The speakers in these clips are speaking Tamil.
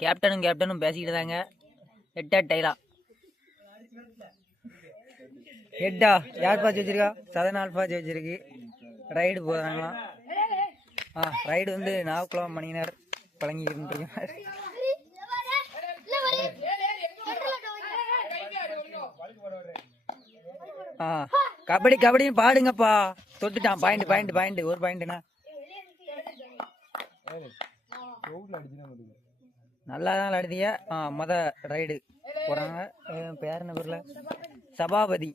கேப்டனும் பேசிக்கிட்டு தாங்க. ஹெட்டா டைலா ஹெட்டா யார் பாச்சு வச்சிருக்கா? சதனால் பாச்சு வச்சிருக்கு. ரைடு போகிறாங்களாம். ரைடு வந்து 4 மணி நேரம் பழங்கிக்கிட்டு இருக்கேன். கபடின்னு பாடுங்கப்பா. தொட்டுட்டான். பாயிண்ட் ஒரு பாயிண்ட்னா நல்லாதான் விளையாடுதிய. ரைடு போறாங்க. பேர் என்ன பேர்ல? சபாபதி.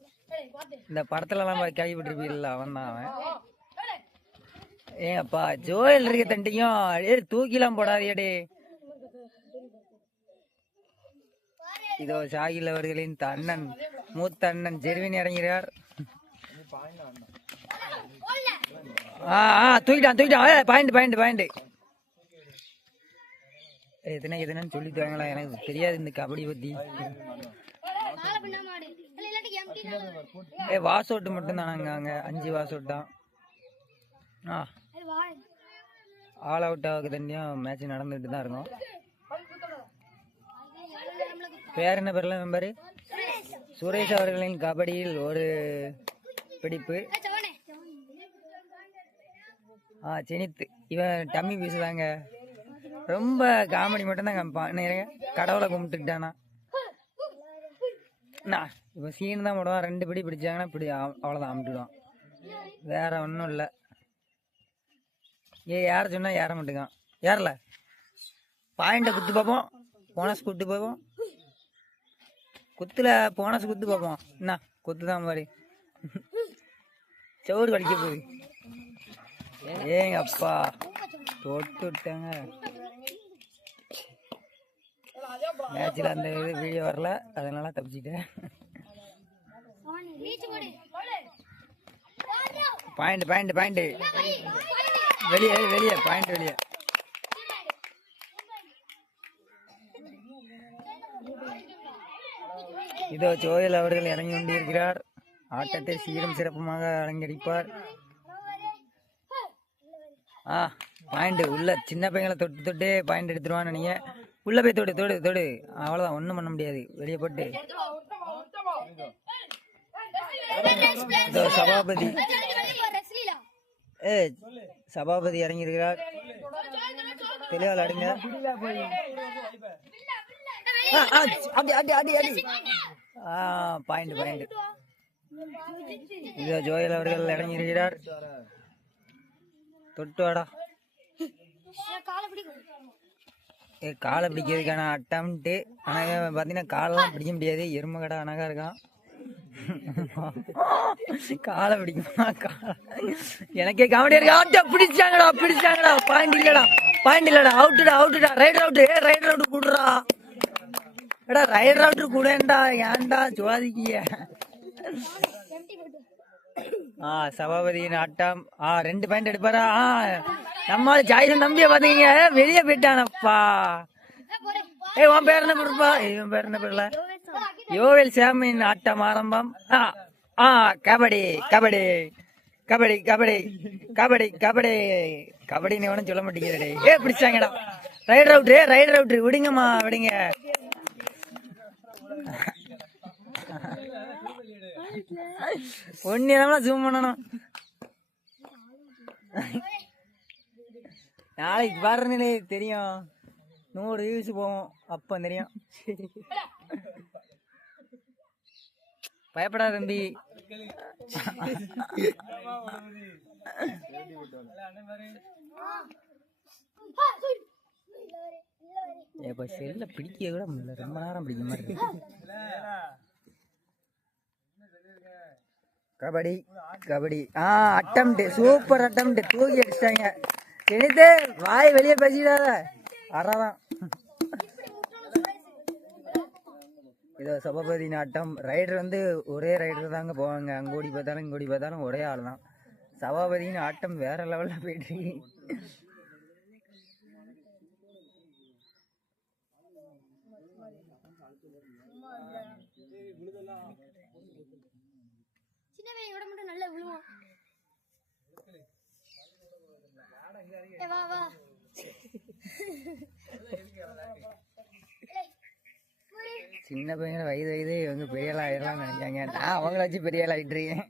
இந்த படத்துலலாம் கேள்விப்பட்டிருப்பீங்கல்ல, அவன் தான் அவன். ஏப்பா ஜோயல் இருக்க தண்டியும் தூக்கிலாம் போடாதியடே. இதோ சாகில் அவர்களின் அண்ணன், மூத்த அண்ணன் ஜெர்வின் இறங்கிறார். தூக்கிட்டான். பாயிண்ட் எதுன்னு சொல்லிட்டு வாங்களா? எனக்கு தெரியாது இந்த கபடி பத்தி. வாஸ் அவுட் மட்டும் தானாங்க. அங்க 5 வாஸ் அவுட் தான். ஆல் அவுட் ஆகுது தண்டியும் மேட்ச் நடந்துட்டு தான் இருக்கும். பேர் என்ன பேர்ல மெம்பரு? சுரேஷ் அவர்களின் கபடியில் ஒரு பிடிப்பு. செனித்து இவன் டம்மி பீசுதாங்க. ரொம்ப காமெடி மட்டும் தான் காமிப்பான். கடவுளை கும்பிட்டுக்கிட்டானா இப்போ சீன் தான் போடுவான். 2 பிடி பிடிச்சாங்கன்னா அவ்வளோதான் அமுட்டுடுவான். வேற ஒன்றும் இல்லை. யார சொன்னா ஏற மாட்டேங்கான். ஏறல பாயிண்ட குத்து பார்ப்போம். போனஸ் குத்து பார்ப்போம். குத்துல போனஸ் குத்து பார்ப்போம். என்ன குத்துதான் மாதிரி சோறு கடிக்க போகுது. ஏங்க அப்பா தொட்டு விட்டாங்க. மேட்சில் அந்த வீடியோ வரல, அதனால தப்பிச்சிட்டேன். பாயிண்ட் வெளியே பாயிண்ட் வெளியே. இதோ ஜோயல் அவர்கள் இறங்கி கொண்டிருக்கிறார். ஆட்டத்தை சீரும் சிறப்புமாக அலங்கரிப்பார். பாயிண்ட் உள்ள சின்ன பையங்களை தொட்டு பாயிண்ட் எடுத்துருவான்னு நீங்க. உள்ள போய் தொடு. அவ்வளவுதான், ஒண்ணும் பண்ண முடியாது. வெளியே போட்டு சபாபதி சபாபதி இறங்கியிருக்கிறார். தெளிவால் அடுங்க. பாயிண்ட் இதோ ஜோயல் அவர்கள் இறங்கியிருக்கிறார். தொட்டு வாடா. காலை பிடிக்கிறதுக்கான அட்டம்ட்டு. ஆனால் பார்த்தீங்கன்னா காலெல்லாம் பிடிக்க முடியாது. எருமை கடை அழகா இருக்கான். காலை பிடிக்குமா? எனக்கே காமெடியா இருக்கு. பிடிச்சாங்கடா. பாயிண்ட் இல்லடா. அவுட்டுடா. ரைடர் அவுட்டு கூடுறா. எடா ரைடர் அவுட்டு கூடண்டா. ஏன்டா சுவாதிக்கிய? சபாபதியின் ஆட்டம். 2 பாயிண்ட் எடுப்பாரா? நம்மால ஜாயிரம் தம்பிய பாத்தீங்க வெளியே போயிட்டானப்பா. உன் பேர் என்ன பொருப்பா? இவன் பேர் என்ன பேர்ல? யோவேல் சேமின் ஆட்டம் ஆரம்பம். கபடின்னு எவனும் சொல்ல மாட்டேங்கிறடே. பிடிச்சாங்கடா. Rider out. விடுங்கம்மா விடுங்க. ஒன்னு ஜூம் பண்ணணும். நாளைக்கு பாடுறதுலே தெரியும். 100 வியூஸ் போவோம். அப்ப தெரியும். பயப்படாத தம்பி. இப்ப செல்ல பிடிக்க கூட முடியல. ரொம்ப நேரம் பிடிக்க மாதிரி. கபடி அட்டம்ப்ட். Super attempt. தூக்கி அடிச்சிட்டாங்க. தெரியுது வாய் வெளியே பேசிடாத. அறதான் இதோ சபாபதி ஆட்டம். ரைடர் வந்து ஒரே ரைடர் தாங்க போவாங்க. அங்கோடி பார்த்தாலும் இங்கோடி பார்த்தாலும் ஒரே ஆள் தான். சபாபதியின் ஆட்டம் வேற லெவல்ல போயிட்டு இருக்கு. வா சின்ன பையன் வயது இவங்க பெரிய ஆள் ஆயிடலாம் நினைக்காங்க. நான் அவங்கள வச்சு பெரிய ஆள் ஆகிட்டு இருக்கேன்.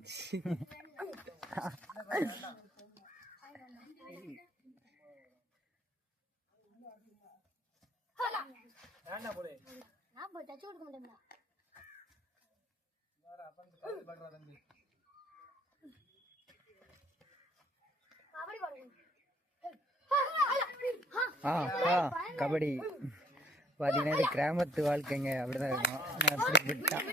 கபடி பார்த்தீங்கன்னா இது கிராமத்து வாழ்க்கைங்க, அப்படிதான் இருக்கும். அப்படி விட்டான்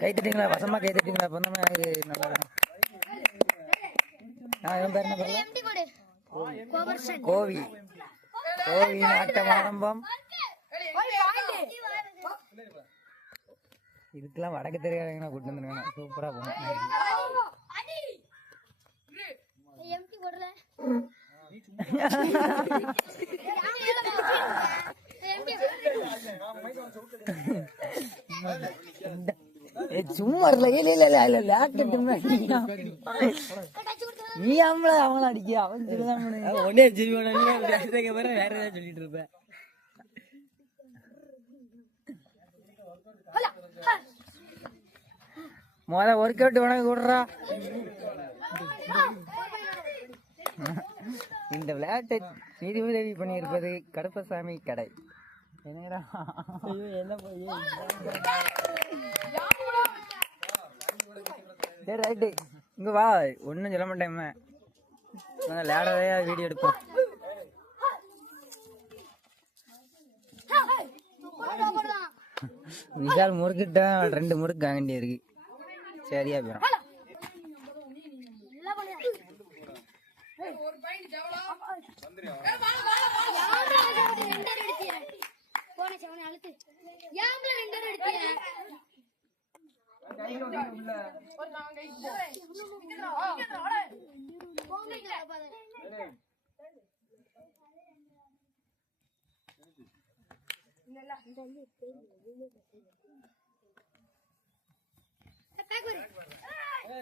கை தட்டிங்களா, வசமா கை தட்டிங்களா, பண்ணோம்னா இது நல்லா இருக்கும். என் பேர் என்ன பண்ணல, கோவி. கோவி ஆட்டம் ஆரம்பம். இதுக்கெல்லாம் வடக்கு தெரியாதீங்கன்னா கூட்டு வந்துருவேன், சூப்பரா போகும். சும்மா நீ அவங்கள அடிக்க அவன் ஒன்னே வேற ஏதாவது சொல்லிட்டு இருப்ப. ஒர்க் அவுட் உனக்கு விடுறா. இந்த விளையாட்டை நிதி உதவி பண்ணியிருப்பது கருப்பசாமி கடை. என்ன சரி ரைட்டு, இங்க வா, ஒன்னும் சொல்ல மாட்டேன். விளையாடவே வீடியோ எடுப்போம். விஷால் முறுக்கிட்ட 2 முறுக்கு வாங்க வேண்டிய இருக்கு, சரியா போயிடும்.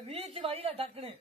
வீட்டு வழியில டக்குனு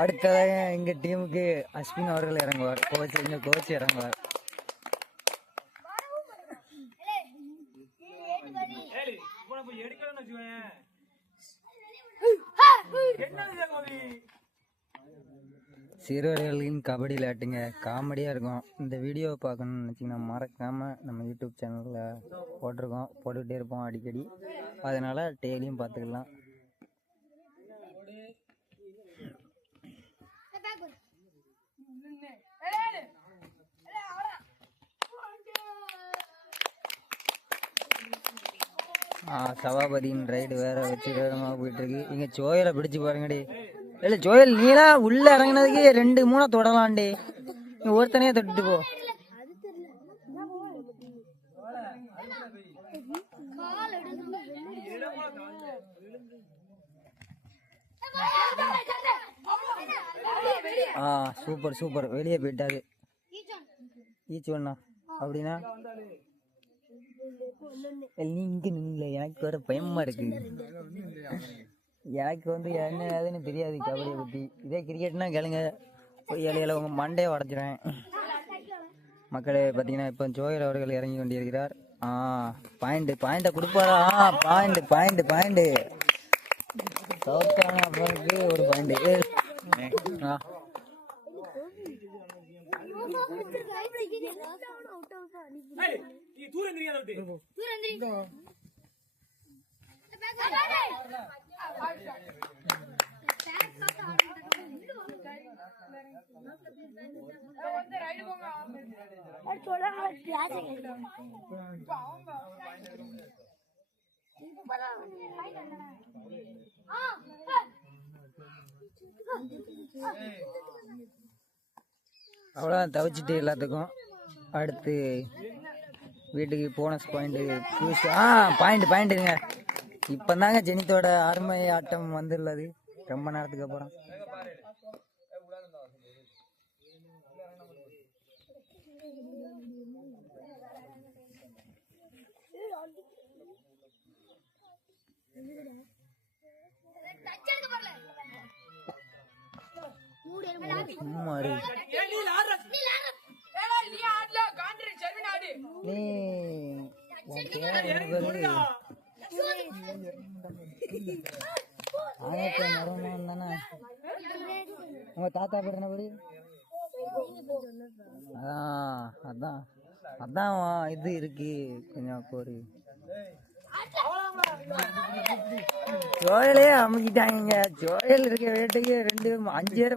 அடுத்ததாக எங்க டீமுக்கு அஸ்வின் அவர்கள் இறங்குவார். கோச் இறங்குவார். சிறுவர்களின் கபடி விளையாட்டுங்க, காமெடியா இருக்கும். இந்த வீடியோவை பார்க்கணும்னு நினைச்சீங்கன்னா மறக்காம நம்ம யூடியூப் சேனல்ல போட்டுக்கிட்டே இருப்போம் அடிக்கடி, அதனால டெய்லியும் பார்த்துக்கலாம். சபாபதியின் ரைடு வேற வச்சு வேகமா போயிட்டு இருக்கு. இங்க சோயலை பிடிச்சு பாருங்கடி. இல்ல சோயல், நீலாம் உள்ள இறங்கினதுக்கு 2-3 தொடலாண்டே, நீ ஒருத்தனையே தொட்டு போ. சூப்பர் சூப்பர், வெளியே போயிட்டாரு. ஈச்சு ஒண்ணா அப்படின்னா நீ இங்க நின்ன, எனக்கு வேற பயமா இருக்கு. எனக்கு என்ன ஏதுன்னு தெரியாது கபடியை பத்தி. இதே கிரிக்கெட்னா கேளுங்க, ஏழை உங்க மண்டையை உடச்சிடுவேன். மக்களே பார்த்தீங்கன்னா இப்போ ஜோயல் அவர்கள் இறங்கி கொண்டிருக்கிறார். பாயிண்ட கொடுப்பாரா? பாயிண்ட் சவுத்தான அவருக்கு ஒரு பாயிண்ட். அவ்வளோதான் தவிச்சிட்டு எல்லாத்துக்கும். அடுத்து வீட்டுக்கு போனஸ் பாயிண்ட் பாயிண்ட்டுங்க. இப்போ தாங்க ஜெனித்தோட அருமை ஆட்டம் வந்துள்ளது ரொம்ப நேரத்துக்கு அப்புறம். உங்க தாத்தா பேர் என்ன பேரு? அதான் அதான் இது இருக்கு கொஞ்சம் ஒரு ஜோயலே அமுக்கிட்டாங்க. ஜோயல் இருக்க வீட்டுக்கு 5 பேர்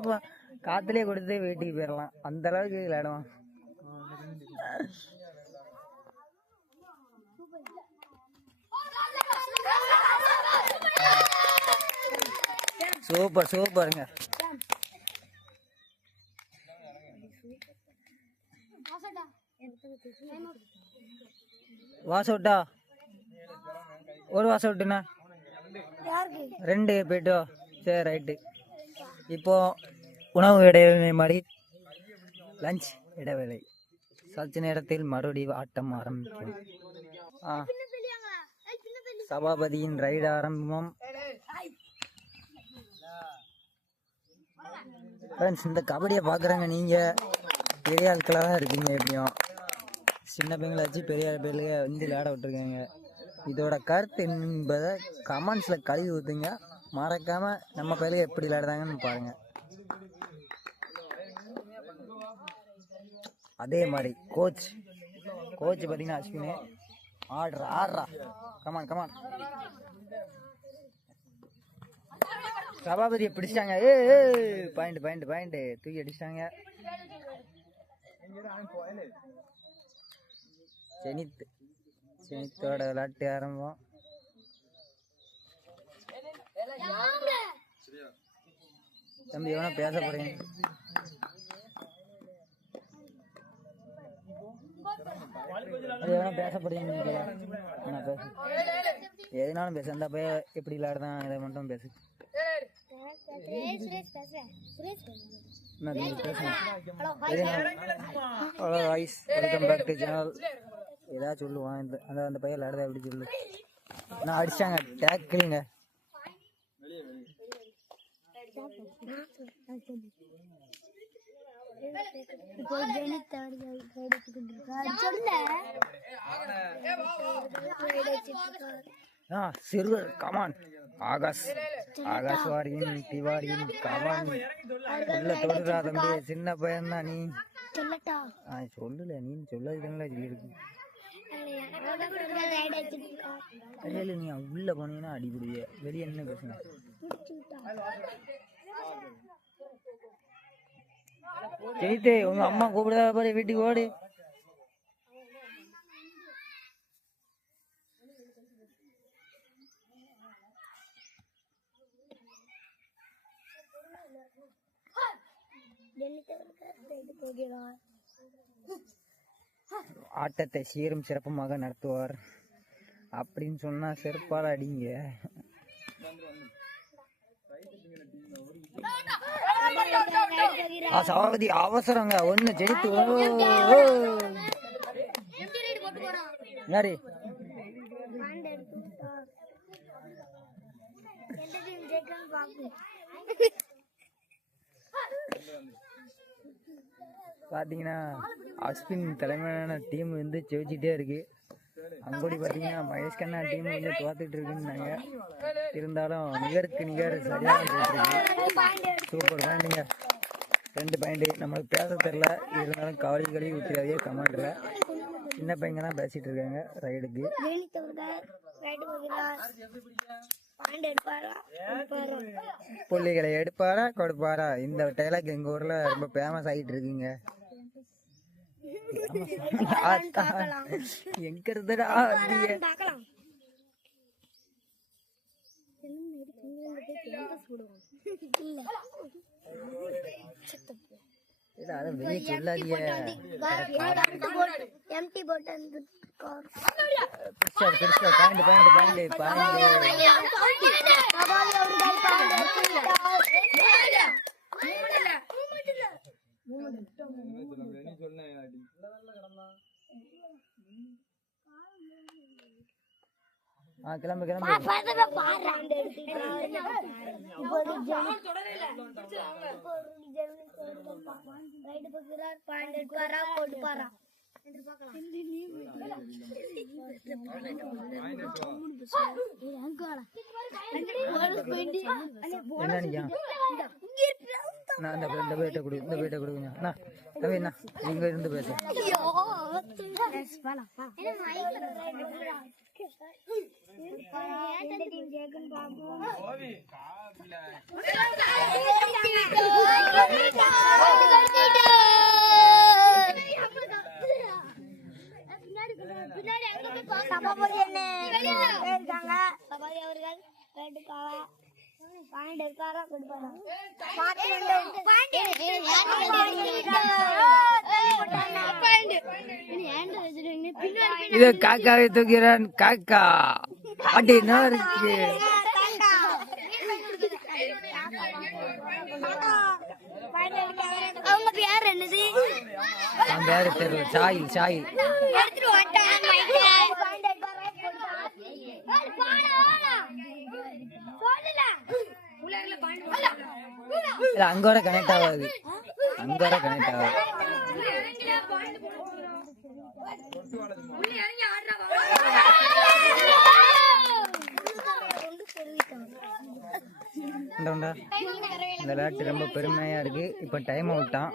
காத்துலயே கொடுத்து வீட்டுக்கு போயிடலாம், அந்த அளவுக்கு விளையாடுவான். சூப்பர் சூப்பருங்க. வாஸ் அவுட்டா? ஒரு வாஸ் அவுட்டுண்ணா 2 போயிட்டோ. சரி ரைட்டு. இப்போ உணவு இடைவேளை மாதிரி லஞ்ச் இடைவேளை. சற்று நேரத்தில் மறுபடியும் ஆட்டம் ஆரம்பிக்கும். சபாபதியின் ரைடு ஆரம்பம். ஃப்ரெண்ட்ஸ், இந்த கபடியை பார்க்குறாங்க நீங்கள் பெரிய ஆட்களாக தான் இருக்கீங்க. எப்படியும் சின்ன பையங்களை வச்சு பெரிய பேருங்க வந்து விளையாட விட்டுருக்காங்க. இதோட கருத்து என்பதை கமெண்ட்ஸில் கழுவி ஊற்றுங்க. மறக்காமல் நம்ம பையலுக்கு எப்படி விளையாடுறாங்கன்னு பாருங்கள். அதே மாதிரி கோச் பார்த்தீங்கன்னா அஸ்வினே ஆடுறா கமான் சபாபதியை பிடிச்சாங்க. பாயிண்ட் தூக்கி அடிச்சிட்டாங்க. செனித்தோட விளையாட்டு ஆரம்பம். தம்பி எவனா பேச போறீங்க? எதுனாலும் பேச. அந்த பைய எப்படி விளையாடுதான் இதை மட்டும் பேசு. ஏதாவது சொல்லுவான் அந்த பையன் விளையாடுதா எப்படி சொல்லு. நான் அடிச்சாங்க டேக்கிள்ங்க. சிறுவர் கமான். ஆகாஷ் வாரியின் திவாரியின் கமான். உள்ள தொடுறா தம்பி, சின்ன பையன் தான் நீ. சொல்லல நீ சொல்லதுல சொல்லியிருக்கு. நீ உள்ள போனீங்கன்னா அடிபடுவிய. வெளியே என்ன பேசுங்க. ஜெயித்தே உங்க அம்மா கூப்பிடுதா பாரு, வீட்டுக்கு ஓடு. ஆட்டத்தை சீரும் சிறப்புமாக நடத்துவார் அப்படின்னு சொன்னா செருப்பால அடிங்க. சபாபதி அவசரங்க. ஒண்ணு ஜெயித்து யாரு பாத்தீங்கன்னா அஸ்வின் தலைமையான டீம் வந்து ஜெயிச்சுட்டே இருக்கு. அங்கோடி பார்த்தீங்கன்னா மகேஷ் கண்ணா டீம் வந்து தோத்துட்டு இருக்குன்னாங்க. இருந்தாலும் நிகருக்கு நிகர் சரியாக போயிட்டுருக்கு. சூப்பர் பாயிண்ட்டுங்க. 2 பாயிண்ட். நம்மளுக்கு பேச தெரில, இருந்தாலும் கவலை ஊற்றியாதே கமெண்ட்ல. சின்ன பையங்க தான் பேசிட்டு இருக்காங்க ரைடுக்கு. புள்ளிகளை எடுப்பாரா கொடுப்பாரா, இந்த டைலாக் எங்க ஊர்ல ரொம்ப ஃபேமஸ் ஆகிட்டு இருக்குங்க. எங்க இருந்தடா அதை வெளியே சொல்லாதீங்க. எம்டி போட் அந்த கிளம்பு நான் இந்த பேட்டை கொடு, இந்த பேட்டை கொடுங்க. தம்பிண்ணா இங்க இருந்து பேச இது காக்காவை தூக்கிறான். காக்கா அப்படின்னா இருக்கு. அவங்க பேர் என்னது? அவன் பேரு தெரியல. Soil soil. அங்கோட கனெக்ட் ஆகாது, அங்கோட கனெக்ட் ஆகாது. இந்த விளையாட்டு ரொம்ப பெருமையா இருக்கு. இப்ப டைம் அவுட்டான்.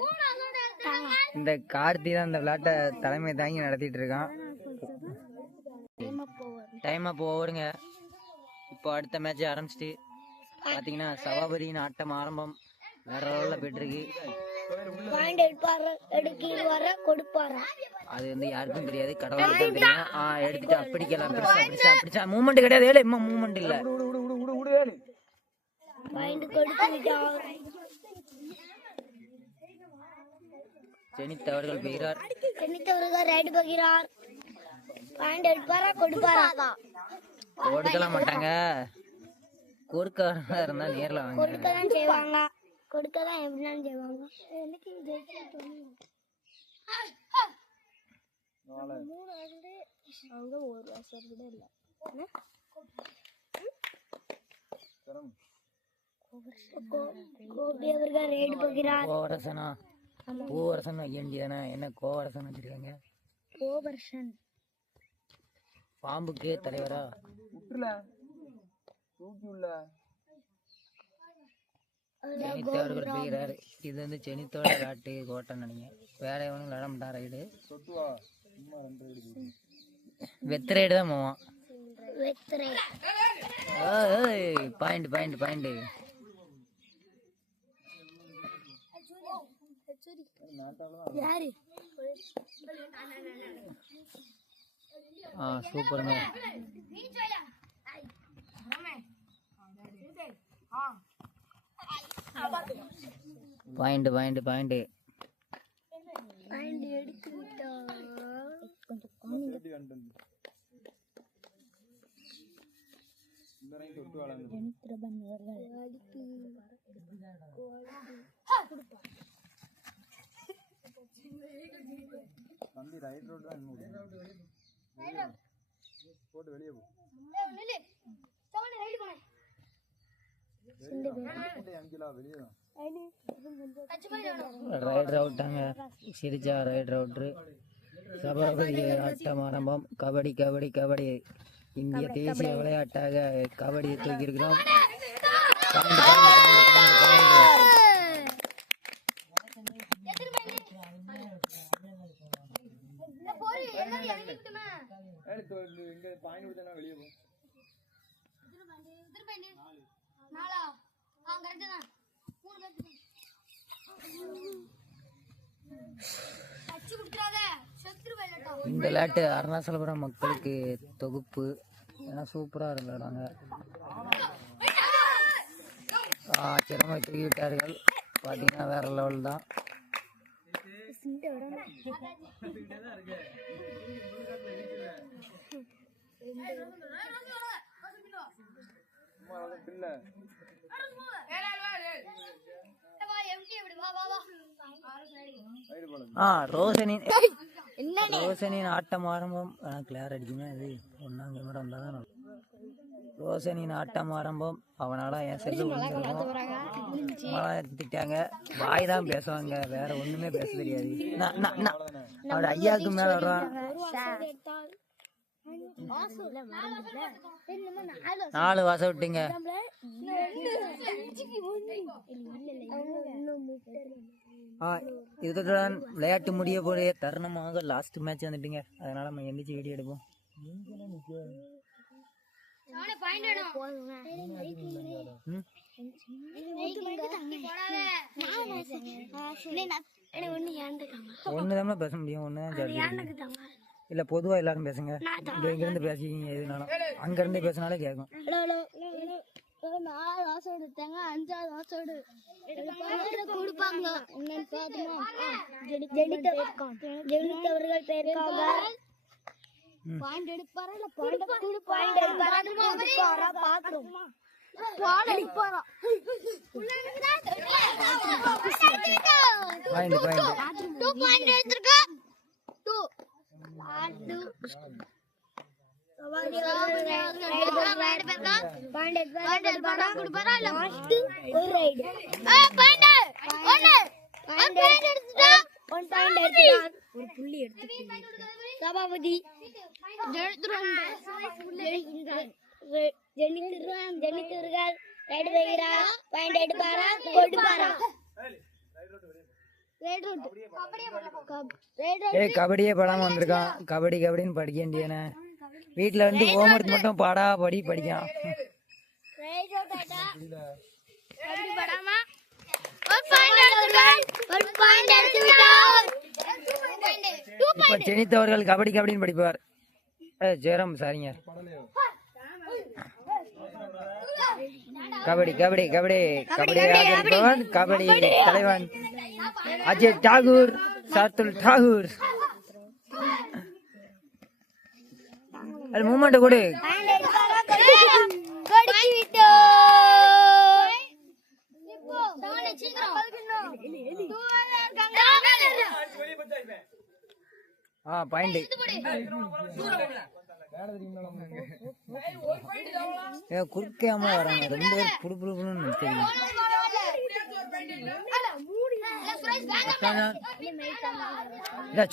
இந்த கார்த்தி தான் இந்த விளையாட்டை தலைமை தாங்கி நடத்திட்டு இருக்கான். டைம் அப்போ ஓடுங்க. இப்போ அடுத்த மேட்ச் ஆரம்பிச்சுட்டு பாத்தீங்கன்னா சபாபதியின் ஆட்டம் ஆரம்பம் வேற லெவல்ல போயிட்டு இருக்கு. அது வந்து யாருக்கும் தெரியாது, கடவுளுக்கு தான் தெரியும். எடுத்துட்டு அப்படிக்கலாம். பிடிச்சா மூமெண்ட் கிடையாது. ஏழை இம்மா மூமெண்ட் இல்ல. ஜெனித்தவர்கள் போகிறார். கொடுக்கலாம் மாட்டாங்க. கொடுக்க இருந்தா நேர்ல வாங்க. கொடுக்கதான் செய்வாங்க. கொடுக்கதான் எப்படின்னு செய்வாங்க. அங்க ஒரு வருஷம் கூட இல்ல. கோபி அவர்கள் ரைடு போகிறார். கோவரசனா பூவரசன் ஐயண்டிதானே என்ன கோவரசன் வச்சிருக்காங்க. கோவரசன் பாம்புக்கே தலைவரா செனித்தவர்கள் போகிறார். இது வந்து செனித்தோட விளையாட்டு கோட்டைன்னு நினைக்கிறேன். வேற எவனும் விளையாட மாட்டான். ரைடு வெத்த ரைடு தான் போவான். Point point point. சூப்பருங்க. Point point point. ரைடர் அவுட்டாங்க. சிரிச்சா ரைடர் அவுட்ரு. சபாபதி ஆட்டம் ஆரம்பம். கபடி கபடி கபடி. இந்திய தேசிய விளையாட்டாக கபடியை தூக்கியிருக்கிறோம். இந்த விளையாட்டு அருணாச்சலபுரம் மக்களுக்கு தொகுப்பு. ஏன்னா சூப்பரா விளையாடுவாங்க. சிரமை தூக்கி விட்டார்கள். பார்த்தீங்கன்னா வேற லெவல் தான். ரோஷனின் ஆட்டம் ஆரம்பம். கிளியர் அடிக்குமே இது ஒன்னாம் கேமரா வந்தாதான் ரோஷனின் ஆட்டம் ஆரம்பம். அவனால என் செல்லு திட்டாங்க. வாய் தான் பேசுவாங்க, வேற ஒண்ணுமே பேச தெரியாது. அவட ஐயாவுக்கு மேல வர்றான். 4 வாசம் விட்டீங்க. இதுடன் விளையாட்டு முடிய போறிய தருணமாக லாஸ்ட் மேட்ச் வந்துட்டீங்க. அதனால நம்ம எந்திரிச்சு வீடியோ எடுப்போம். ஒண்ணுதான் பேச முடியும். ஒண்ணுதான் இல்ல, பொதுவா எல்லாரும் பேசுங்க. இங்க இருந்து பேசிக்கிங்க. எதுனாலும் அங்க இருந்து பேசினாலே கேட்கும். 4 வாசம் எடுத்தாங்க, 5வது வாசோடு கொடுப்பாங்க. ஜெனித்தவர்கள் பேருக்காக பாயிண்ட் எடுப்பாரா இல்ல பாயிண்ட் எடுப்பாரா பாக்குறோம். சபாபதி ஜெனித்தவர்கள் ரைடு வைக்கிறாரா, பாயிண்ட் எடுப்பாரா, கொடுப்பாரா? கபடியே படாம வந்திருக்கான். கபடி கபடின்னு படிக்க வேண்டியன. வீட்டுல இருந்து ஹோம்ஒர்க் மட்டும் பாடா படிக்கான். இப்ப ஜெனித்தவர்கள் கபடி கபடின்னு படிப்பார். ஜெரம் சாரிங்க. கபடி கபடி கபடி கபடி கபடி தலைவன் அஜய் டாகூர், சாத்துல் டாகூர். அது மூமெண்ட் கொடு. பாயிண்ட் குறுக்காம வராங்க. ரொம்ப புடு புடுன்னு தெரியும்.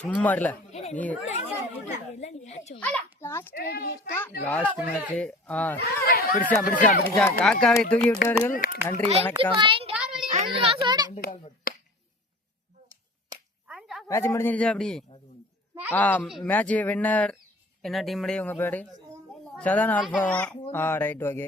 சும்மா இல்ல நீ லாஸ்ட் மேட்ச். பிடிச்சா காக்காவை தூக்கி விட்டவர்கள் நன்றி, வணக்கம். மேட்ச் முடிஞ்சிருச்சா? அப்படி மேட்ச் வின்னர் என்ன டீம் உங்க பேரு? சதான் ஆல்பா. Right, okay.